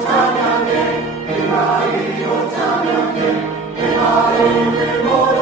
찬양해 내 나이로 찬양해, 내 나이를 모두